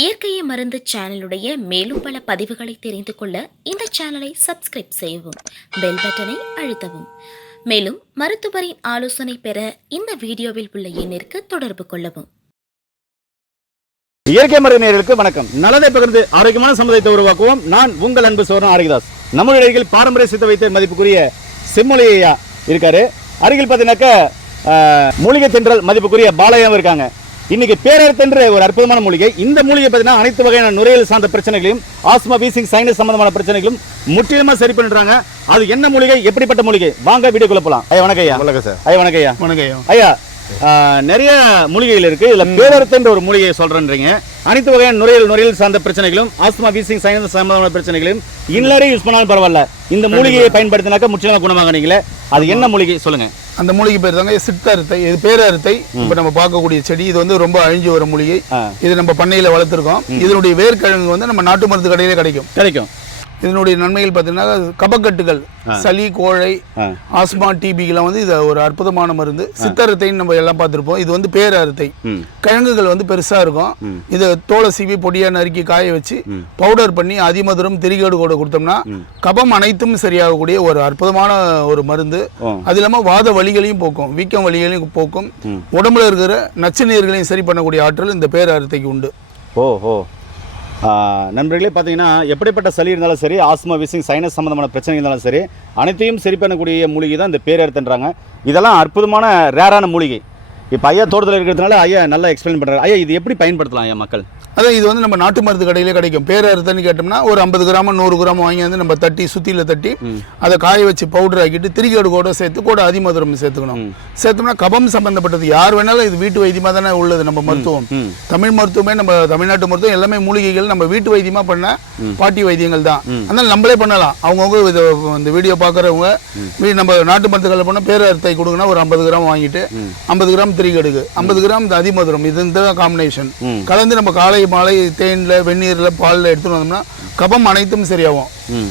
இயற்கையை மருந்து சேனலுடைய மேலும் பல பதிவுகளை தெரிந்து கொள்ள இந்த சேனலை சப்ஸ்கிரைப் செய்யவும் பெல் பட்டனை அழுத்தவும். மேலும் மருத்துவரின் ஆலோசனை பெற இந்த வீடியோவில் உள்ள எண்ணிற்கு தொடர்பு கொள்ளவும். இயற்கை மருந்து நேர்களுக்கு வணக்கம். நல்லதை பகிர்ந்து ஆரோக்கியமான சமுதாயத்தை உருவாக்குவோம். நான் உங்கள் அன்பு சோரன் ஆரோக்கியதாஸ் நம்முடைய அருகில் பாரம்பரிய சித்த வைத்த மதிப்புக்குரிய செம்மொழியா இருக்காரு. அருகில் பார்த்தீங்கன்னாக்க ஆஹ், மூலிகை தென்றல் மதிப்புக்குரிய பாலையாவும் இருக்காங்க. இன்னைக்கு பேரறுத்தென்ற ஒரு அற்புதமான மூலிகை. இந்த மூலிகை பார்த்தீங்கன்னா அனைத்து வகையான நுரையீரல் சார்ந்த பிரச்சனைகளையும் ஆஸ்மா வீசிங் சைனஸ் சம்பந்தமான பிரச்சனைகளும் முற்றிலுமா சரி பண்றாங்க அது என்ன மூலிகை? எப்படிப்பட்ட மூலிகை? வாங்க வீடியோக்குள்ள போலாம். ஐயா வணக்கம் ஐயா. வணக்கம் சார். ஐயா வணக்கம் ஐயா. வணக்கம் ஐயா. ஆ, நிறைய மூலிகைகள் இருக்கு. இதுல பேரறுத்தன்ற ஒரு மூலிகையை சொல்றேன்றீங்க. அனைத்து வகையான நுரையீரல் நுரையீரல் சார்ந்த பிரச்சனைகளும் ஆஸ்துமா வீசிங் சைனஸ் சம்பந்தமான பிரச்சனைகளையும் இன்னரே யூஸ் பண்ணாலும் பரவாயில்ல. இந்த மூலிகையை பயன்படுத்தினாக்கா முற்றிலுமா குணமாக நீங்களே அது என்ன மூலிகை சொல்லுங்க. அந்த மூலிகை பேர் தாங்க சித்தரித்தை இது பேரறுத்தை. இப்ப நம்ம பார்க்கக்கூடிய செடி இது வந்து ரொம்ப அழிஞ்சு வர மூலிகை. இது நம்ம பண்ணையில வளர்த்துருக்கோம். இதனுடைய வேர்க்கிழங்கு வந்து நம்ம நாட்டு மருந்து கடையிலே கிடைக்கும். கிடைக்கும். இதனுடைய நன்மைகள் பார்த்தீங்கன்னா கபக்கட்டுகள் சளி கோழை. ஆஸ்மா டிபிக்கெல்லாம் வந்து இது ஒரு அற்புதமான மருந்து. சித்தரித்தைன்னு நம்ம எல்லாம் பார்த்துருப்போம். இது வந்து பேரறுத்தை. ம். கிழங்குகள் வந்து பெருசா இருக்கும். இதை தோலை சீவி பொடியா நறுக்கி காய வச்சு பவுடர் பண்ணி அதிமதுரம் திரிகேடு கூட கொடுத்தோம்னா கபம் அனைத்தும் சரியாகக்கூடிய ஒரு அற்புதமான ஒரு மருந்து. அது இல்லாம வாத வலிகளையும் போக்கும் வீக்கம் வலிகளையும் போக்கும். உடம்புல இருக்கிற நச்சு நீர்களையும் சரி பண்ணக்கூடிய ஆற்றல் இந்த பேரறுத்தைக்கு உண்டு. ஓ ஓ நண்பர்களே பார்த்தீங்கன்னா எப்படிப்பட்ட சளி இருந்தாலும் சரி ஆஸ்மா விசிங் சைனஸ் சம்மந்தமான பிரச்சனை இருந்தாலும் சரி அனைத்தையும் சரி பண்ணக்கூடிய மூலிகை தான் இந்த பேரறுத்துன்றாங்க. இதெல்லாம் அற்புதமான ரேரான மூலிகை. இப்போ ஐயா தோட்டத்தில் இருக்கிறதுனால ஐயா நல்லா எக்ஸ்பிளைன் பண்ணுறாரு ஐயா இது எப்படி பயன்படுத்தலாம் ஐயா மக்கள்? அதான் இது வந்து நம்ம நாட்டு மருந்து கடையிலே கிடைக்கும். பேரறுத்தன்னு கேட்டோம்னா ஒரு ஐம்பது கிராம் நூறு கிராம் வாங்கி வந்து நம்ம தட்டி சுத்தியில தட்டி அதை காய வச்சு பவுடர் ஆக்கிட்டு திரிகேடு கூட சேர்த்து கூட அதிமதுரம் சேர்த்துக்கணும். சேர்த்தோம்னா கபம் சம்பந்தப்பட்டது. யார் வேணாலும் இது வீட்டு வைத்தியமா தானே உள்ளது நம்ம மருத்துவம். தமிழ் மருத்துவமே நம்ம தமிழ்நாட்டு மருத்துவம் எல்லாமே மூலிகைகள் நம்ம வீட்டு வைத்தியமா பண்ண பாட்டி வைத்தியங்கள் தான். அதனால நம்மளே பண்ணலாம். அவங்கவுங்க இந்த வீடியோ பார்க்குறவங்க நம்ம நாட்டு மருந்துகளில் போனால் பேரறுத்தை கொடுங்கன்னா ஒரு ஐம்பது கிராம் வாங்கிட்டு ஐம்பது கிராம் திரிகடுகு ஐம்பது கிராம் அதிமதுரம் இது இந்த காம்பினேஷன் கலந்து நம்ம காலை மாலை தேனில் வெந்நீரில் பாலில் எடுத்துட்டு வந்தோம்னா கபம் அனைத்தும் சரியாகும். ம்.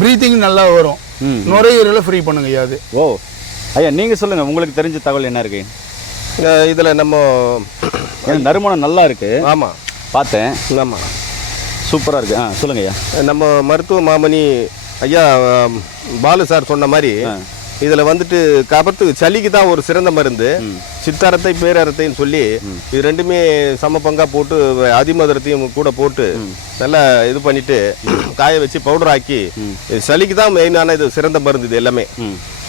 ப்ரீத்திங் நல்லா வரும். ம். நுரையீரலை ஃப்ரீ பண்ணுங்க ஐயா அது. ஓ. ஐயா நீங்கள் சொல்லுங்கள் உங்களுக்கு தெரிஞ்ச தகவல் என்ன இருக்கு? அஹ் இதுல நம்ம நறுமணம் நல்லா இருக்கு. ஆமா. பார்த்தேன். ஆமா. சூப்பராக இருக்கு. ஆ சொல்லுங்க ஐயா. நம்ம மருத்துவ மாமணி ஐயா பாலு சார் சொன்ன மாதிரி இதுல வந்துட்டு கபத்து சளிக்கு தான் ஒரு சிறந்த மருந்து. சித்தாரத்தை பேரறத்தைன்னு சொல்லி இது ரெண்டுமே சம பங்கா போட்டு அதிமதுரத்தையும் கூட போட்டு நல்லா இது பண்ணிட்டு காய வச்சு பவுடர் ஆக்கி சளிக்கு தான் மெயினான இது சிறந்த மருந்து இது எல்லாமே.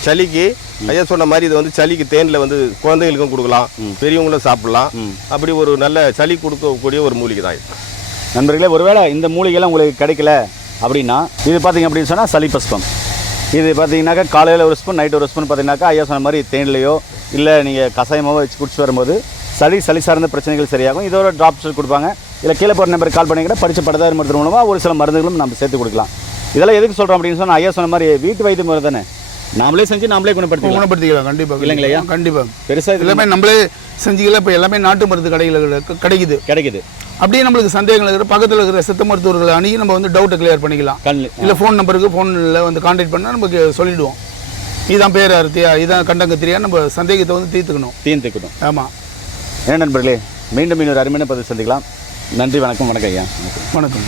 சளிக்கு ஐயா சொன்ன மாதிரி இது வந்து சளிக்கு தேன்ல வந்து குழந்தைகளுக்கும் கொடுக்கலாம் பெரியவங்களும் சாப்பிடலாம். அப்படி ஒரு நல்ல சளி கொடுக்கக்கூடிய ஒரு மூலிகை தான் இது. நண்பர்களே ஒருவேளை இந்த மூலிகைலாம் உங்களுக்கு கிடைக்கல அப்படின்னா இது பார்த்தீங்க அப்படின்னு சொன்னால் சளி பஸ்பம் இது பார்த்தீங்கன்னாக்கா காலையில் ஒரு ஸ்பூன் நைட் ஒரு ஸ்பூன் பார்த்தீங்கன்னாக்கா ஐயா சொன்ன மாதிரி தேன்லையோ இல்லை நீங்கள் கஷாயமாவோ வச்சு குடிச்சு வரும்போது சளி சளி சார்ந்த பிரச்சனைகள் சரியாகும். இதோட ட்ராப்ஸ் கொடுப்பாங்க. இல்லை கீழே போகிற நம்பருக்கு கால் பண்ணிக்கிட்ட படித்த பட்டதாரி மருத்துவ மூலமாக ஒரு சில மருந்துகளும் நம்ம சேர்த்து கொடுக்கலாம். இதெல்லாம் எதுக்கு சொல்கிறோம் அப்படின்னு சொன்னால் ஐயா சொன்ன மாதிரி வீட்டு வைத்திய முறை தானே. நாமளே செஞ்சு நாமளே குணப்படுத்திக்கலாம். குணப்படுத்திக்கலாம் கண்டிப்பா இல்லைங்களா ஐயா? கண்டிப்பா. பெருசாக எல்லாமே நம்மளே செஞ்சுக்கலாம். இப்போ எல்லாமே நாட்டு மருந்து கடையில் கிடைக்குது. கிடைக்குது. அப்படியே நம்மளுக்கு சந்தேகங்கள் இருக்கிற பக்கத்தில் இருக்கிற சித்த மருத்துவர்களை அணுகி நம்ம வந்து டவுட்டை கிளியர் பண்ணிக்கலாம். இல்லை ஃபோன் நம்பருக்கு ஃபோனில் வந்து காண்டாக்ட் பண்ணால் நமக்கு சொல்லிடுவோம். இதான் பேர் அறுத்தியா இதான் கண்டங்கத்திரியா நம்ம சந்தேகத்தை வந்து தீர்த்துக்கணும். தீர்ந்துக்கணும் ஆமாம் என்ன நண்பர்களே மீண்டும் இன்னொரு அருமையான பதிவு சந்திக்கலாம். நன்றி வணக்கம் வணக்கம் ஐயா. வணக்கம்.